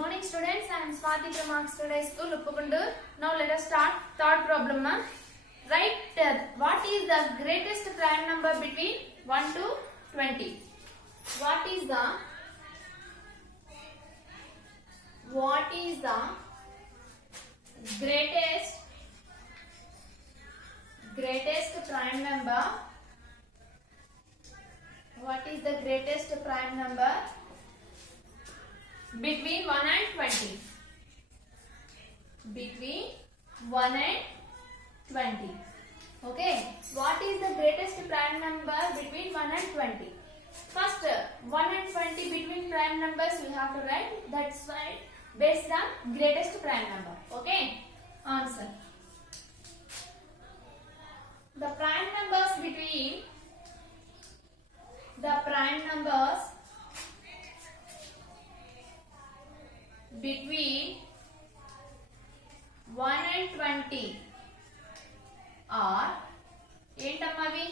morning students, I am Swati from Oxford School, Uppakundu. Now let us start third problem. Write what is the greatest prime number between 1 to 20. What is the greatest prime number? What is the greatest prime number between 1 and 20? Between 1 and 20. Okay. What is the greatest prime number between 1 and 20? First, 1 and 20 between prime numbers we have to write. That's why based on greatest prime number. Okay. Answer. The prime numbers between 1 and 20 are ఏంటమ్మవి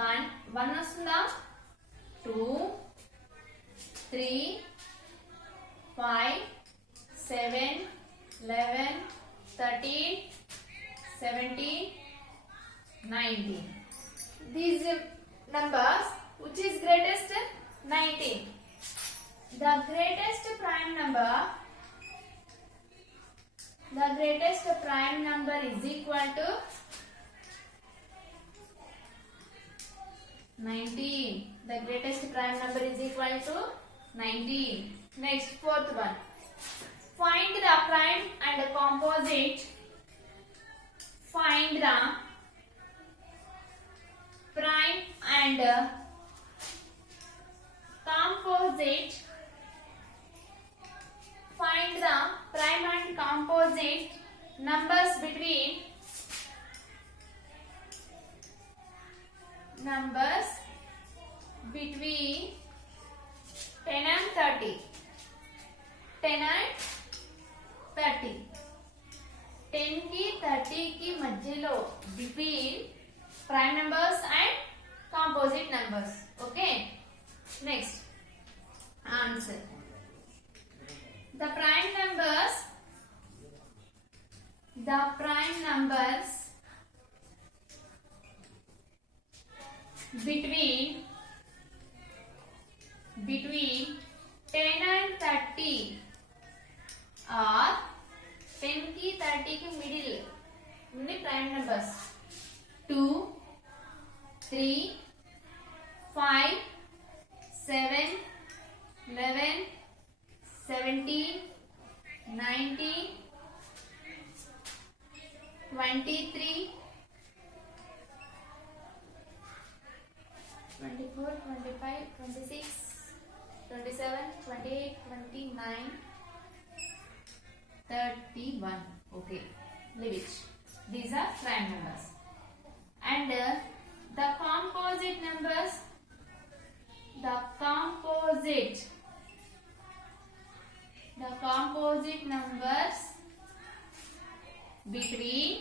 1 వస్తుందా 2 3 5 7 11 13 17 19. These numbers, which is greatest? 19. The greatest prime number is equal to 19. The greatest prime number is equal to 19. Next, fourth one. Find the prime and composite. Find the prime and composite. Find the prime and composite numbers between 10 and 30. 10 and 30. 10 की 30 की मध्यलो between prime numbers and composite numbers. Okay. Next, answer. The prime numbers between 10 and 30 are 10 की 30 की middle उन्हें prime numbers 2 3 5 7 11 17 19 23 24 25 26 27 28 29 31. Okay, leave it. These are prime numbers. And the composite numbers between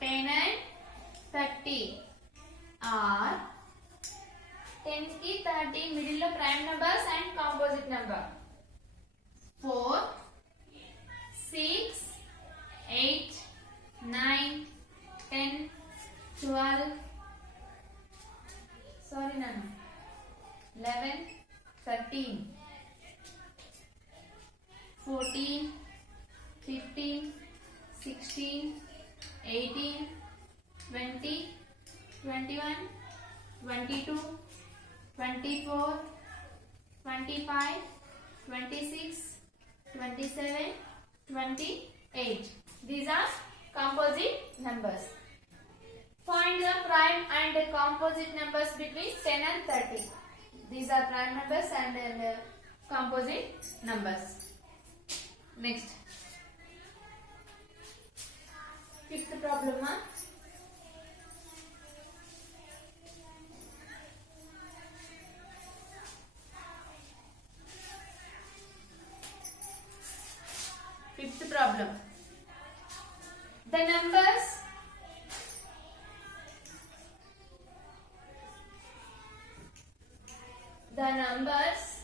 10 and 30 are 10 की 30 middle of prime numbers and composite number 4 6 8 9 10 12 sorry nana 11 13 14 15 16 18 20 21 22 24 25 26 27 28. These are composite numbers. Find the prime and composite numbers between 10 and 30. These are prime numbers and composite numbers. Next, fifth problem. Fifth problem. The numbers the numbers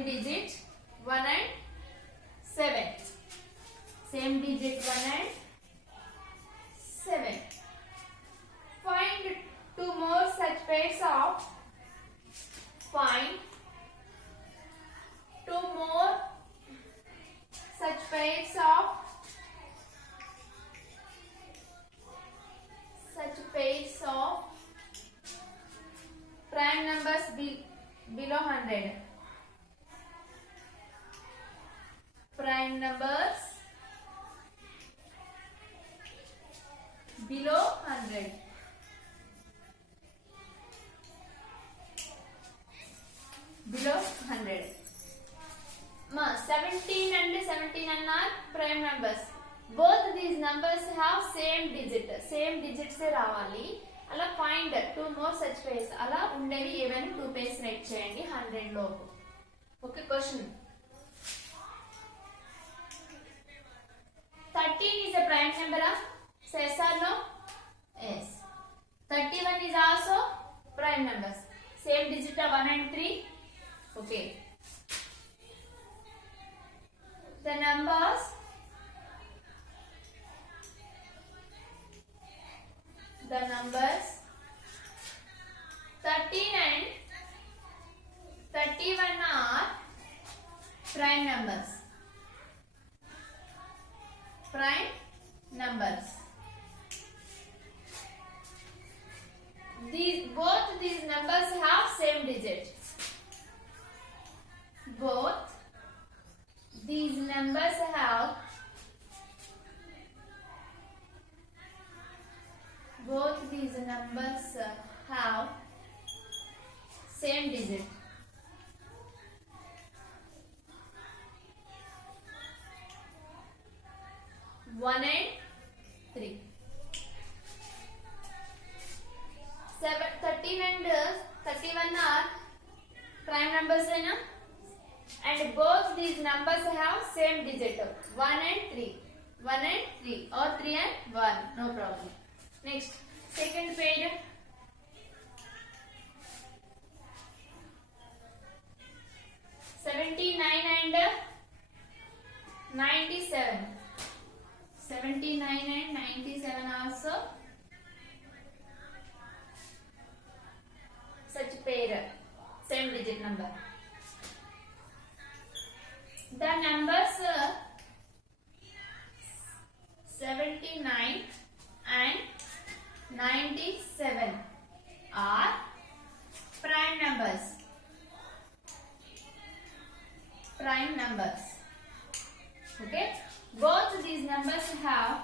same digit 1 and 7. Same digit 1 and 7. Find two more such pairs of. Find two more such pairs of prime numbers below 100. Prime numbers below 100. Below 100. 17 and 79 are prime numbers. Both these numbers have same digit. Same digit se ravali. అలా find two more such pairs. అలా ఉండేవి ఏవైనా two pairs right చేయండి 100 లోపు. Okay question. 13 is a prime number. Yes or no? Yes. 31 is also prime numbers. Same digit of 1 and 3. Okay. The numbers 13 and 31 are prime numbers. Prime numbers. Both these numbers have same digit. Both these numbers have same digit. One and 3. 13 and 31 are prime numbers, and both these numbers have same digit 1 and 3. 1 and 3 or 3 and 1, no problem. Next, second page. 79 and 97. 79 and 97 also such pair, same digit number. The numbers 79 and 97 are prime numbers. Prime numbers. Okay. Both these numbers have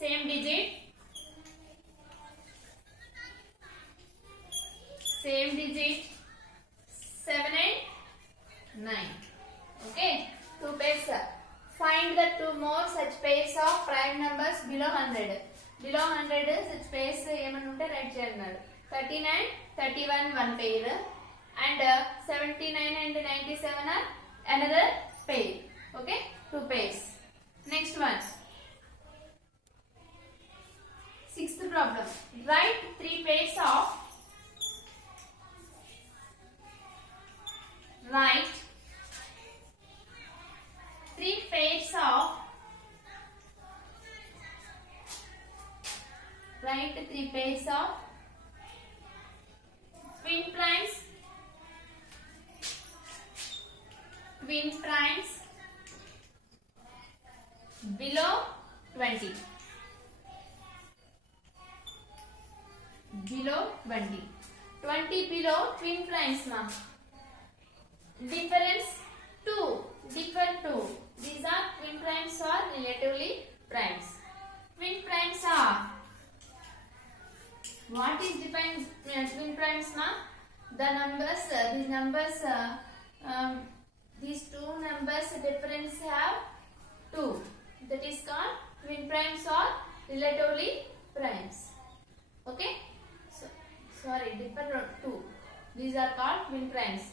same digit. Same digit 7 and 9. Okay. Two pairs. Find the two more such pairs of prime numbers below 100. Below 100 such pairs ఏమని ఉంటే right చేయాలన్నారు. 13 and 31 one pair and 79 and 97 are another pair. Okay, two pairs. Next one. Sixth problem. Write three pairs of twin primes below 20. Below 20. 20 below twin primes ma. Difference 2. Differ 2. These are twin primes or relatively primes. Twin primes are. What is defined twin primes ma? The numbers, these two numbers difference have 2. That is called twin primes or relatively primes. Okay? So, sorry, differ 2. These are called twin primes.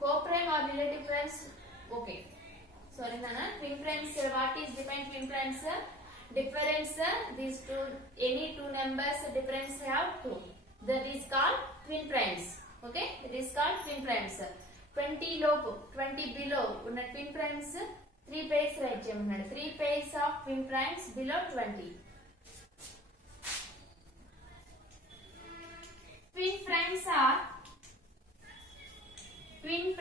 Co-prime or relative primes. Okay. Sorry, Nana. Twin primes. What is defined twin primes? difference, these two, any two numbers difference have 2. That is called twin primes. Okay, that is called twin primes. 20 low, 20 below ఉన్న twin primes 3 pairs write చేయమన్నాడు. 3 pairs of twin primes below 20. Twin primes are 3,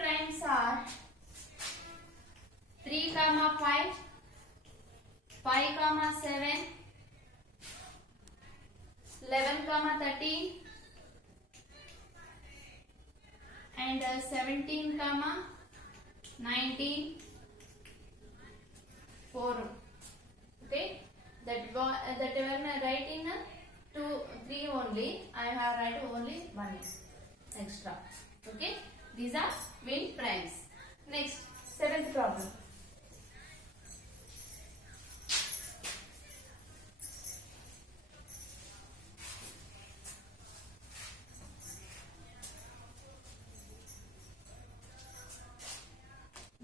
5, 5, 7, 11, 13, and 17, 19, 4. Okay, that one I write in 2, 3 only. I have write only 1 extra. Okay, these are twin primes. Next, 7th problem.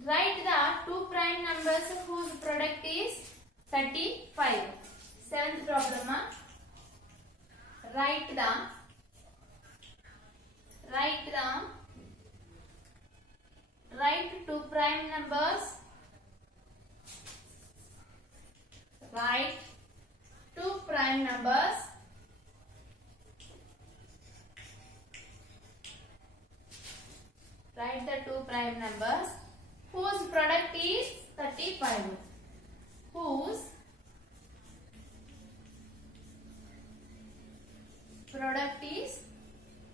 Write the two prime numbers whose product is 35. 7th problem. Write two prime numbers. Write two prime numbers write the two prime numbers whose product is 35. Whose product is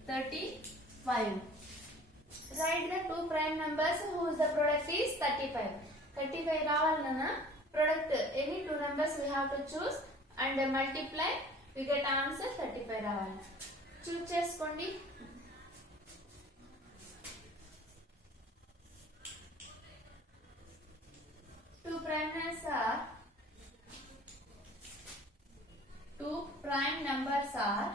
35. Write the two prime numbers whose the product is 35. 35 రావాలన్నా product any two numbers we have to choose and multiply, we get answer 35 రావాలి. చూస్ చేసుకోండి. Two prime numbers are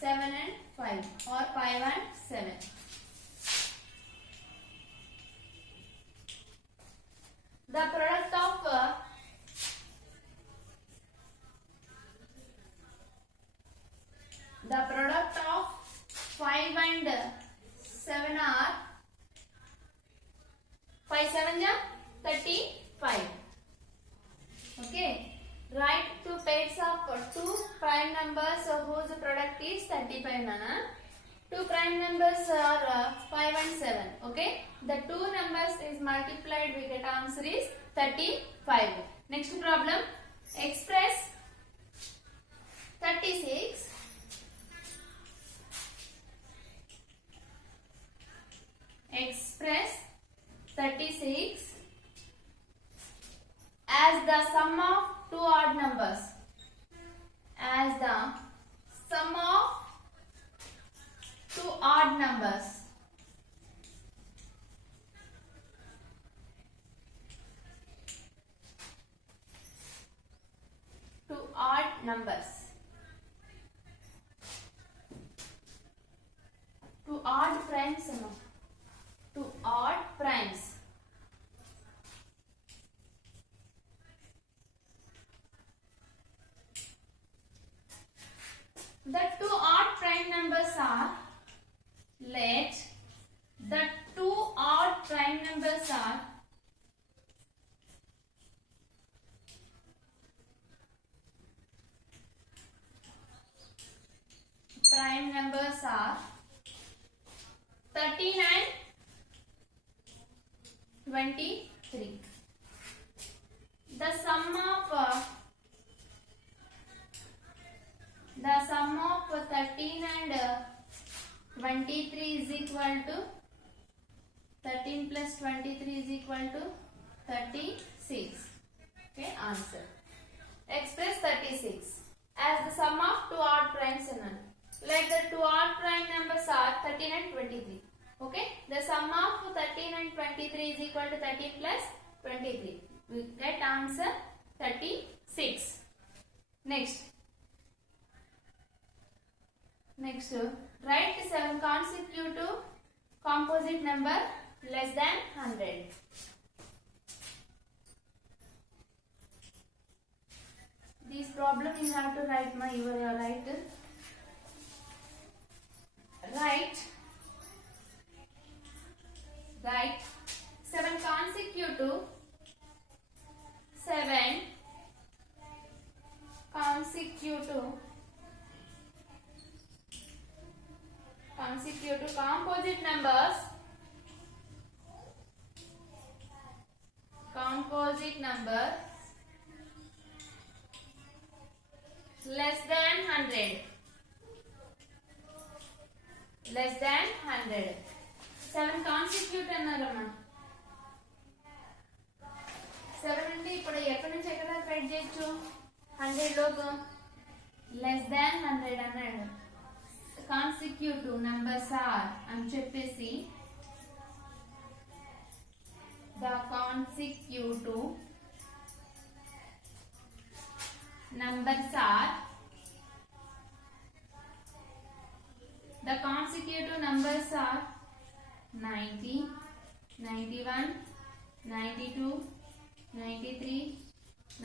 7 and 5 or 5 and 7. The product of 5 and 7 are 5 7 ja 35. Okay, write two pairs of two prime numbers whose product is 35 nana. Two prime numbers are 5 and 7. Okay, the two numbers is multiplied, we get answer is 35. Next problem, express 36 as the sum of two odd numbers. As the sum of two odd numbers. Two odd numbers. Two odd primes. Two odd primes. The two odd prime numbers are, let the two odd prime numbers are prime numbers are 13 and 23. The sum of 13 and 23 is equal to 13 plus 23 is equal to 36. Okay, answer. Express 36 as the sum of two odd primes. Let the two odd prime numbers are 13 and 23. Okay, the sum of 13 and 23 is equal to 13 plus 23. We get answer 36. Next, write 7 consecutive composite number less than 100. problem you have to write my your write 7 consecutive 7 consecutive composite numbers less than 100 7 consecutive అన్నారమ్మా 7 అంటే ఇప్పుడు ఎక్కడి నుంచి ఎక్కడ right చేయొచ్చు 100 లోపు less than 100 అన్నాడు consecutive numbers are అని చెప్పేసి the consecutive numbers are 90, 91, 92, 93,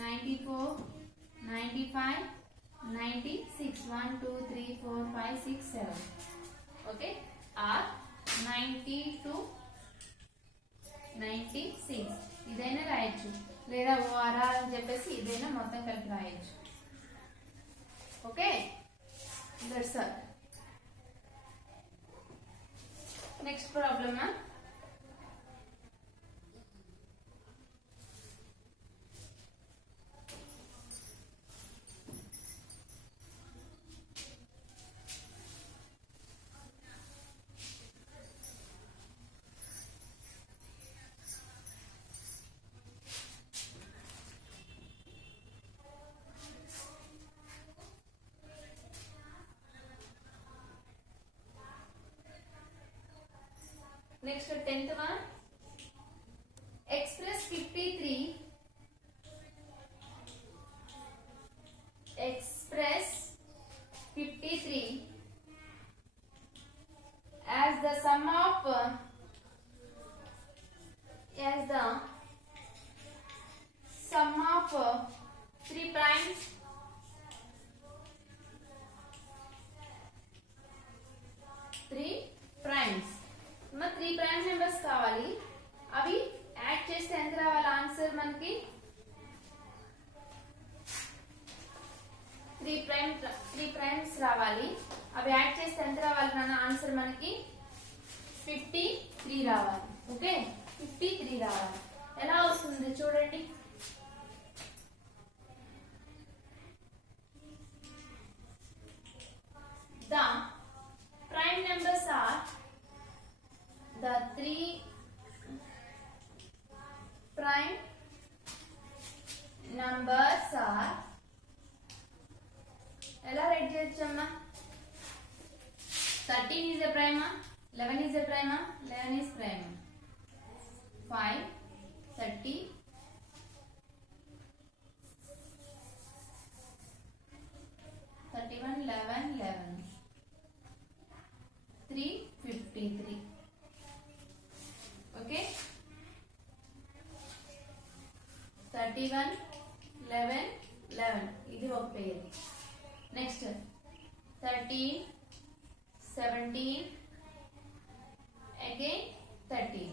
94, 95, 96. 1, 2, 3, 4, 5, 6, 7. Okay, are 90 to 96. ఇదైనా రాయొచ్చు లేదా ఓఆర్ఆ అని చెప్పేసి ఇదైనా మొత్తం కలిపి రాయొచ్చు. Okay, that's all. Next problem next 10th one express 53 as the sum of 3 primes 3 primes. 3 prime numbers కావాలి. అవి యాడ్ చేస్తే ఎంత రావాలి ఆన్సర్ మనకి 3 ప్రైమ్స్ రావాలి. అవి యాడ్ చేస్తే ఎంత రావాలి నాన్న ఆన్సర్ మనకి 53 రావాలి. ఓకే, 53 రావాలి. ఎలా వస్తుంది చూడండి. The prime numbers are the 3 prime numbers are ఎలా right చేయొచ్చమ్మా 13 is a prime 11 is a prime 11 is prime 5 30 31 11 11 3 53. Okay, 31 11 11 ఇది ఒక పేరు. Next 13 17 again 13.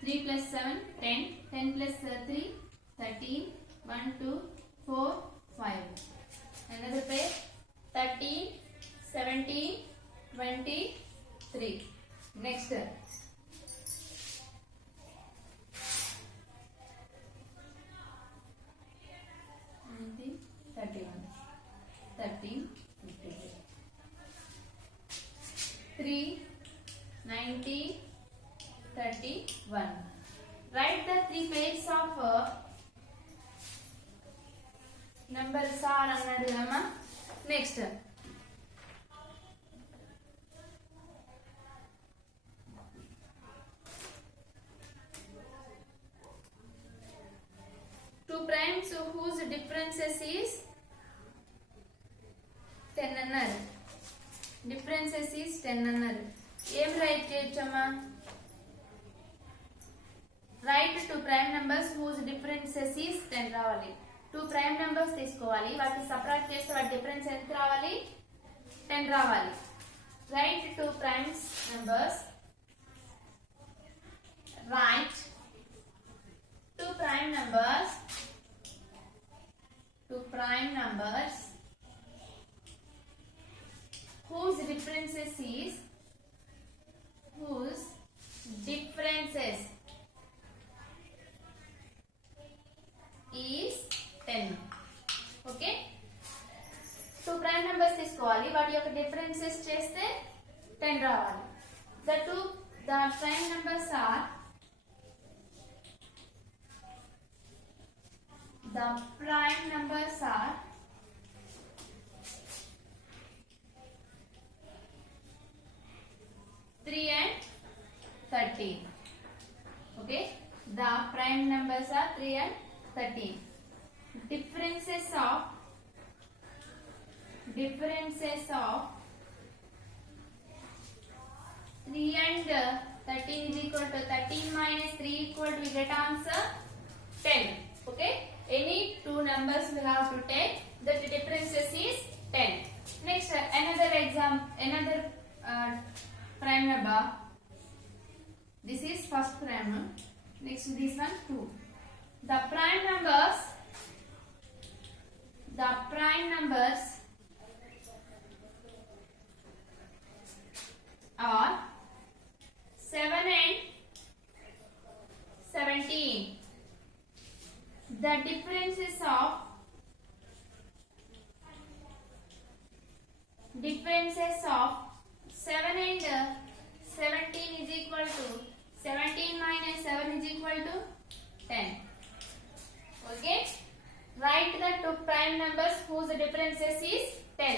Three plus 7 10. 10 plus 3 13. 1 2 4 5. Another pair 13 17 23. Next 19 31 13 53. 3 90 31. Write the 3 pairs of numbers are అన్నాడు అమ్మా. Next two primes whose differences is 10 అన్నారు. Differences is 10 అన్నారు. ఏం write చేయొచ్చమ్మా? Write two prime numbers whose differences is 10 రావాలి. టూ ప్రైమ్ నెంబర్స్ తీసుకోవాలి, వాటిని separate చేస్తే వాటి డిఫరెన్స్ ఎంత రావాలి? 10 రావాలి. Right two primes numbers. Right two prime numbers. Two prime numbers whose differences is 10. Okay, two prime numbers తీసుకోవాలి, వాటి యొక్క డిఫరెన్సెస్ చేస్తే 10 రావాలి. The prime numbers are 3 and 13. Okay, the prime numbers are 3 and 13. Differences of 3 and 13 is equal to 13 minus 3 equal to, we get answer 10. Okay, any two numbers we have to take, the differences is 10. Next, another prime number. This is first prime. Next, this one 2. The prime numbers are 7 and 17. The differences of 7 and 17 is equal to 17 minus 7 is equal to 10. Okay, write the two prime numbers whose differences is 10.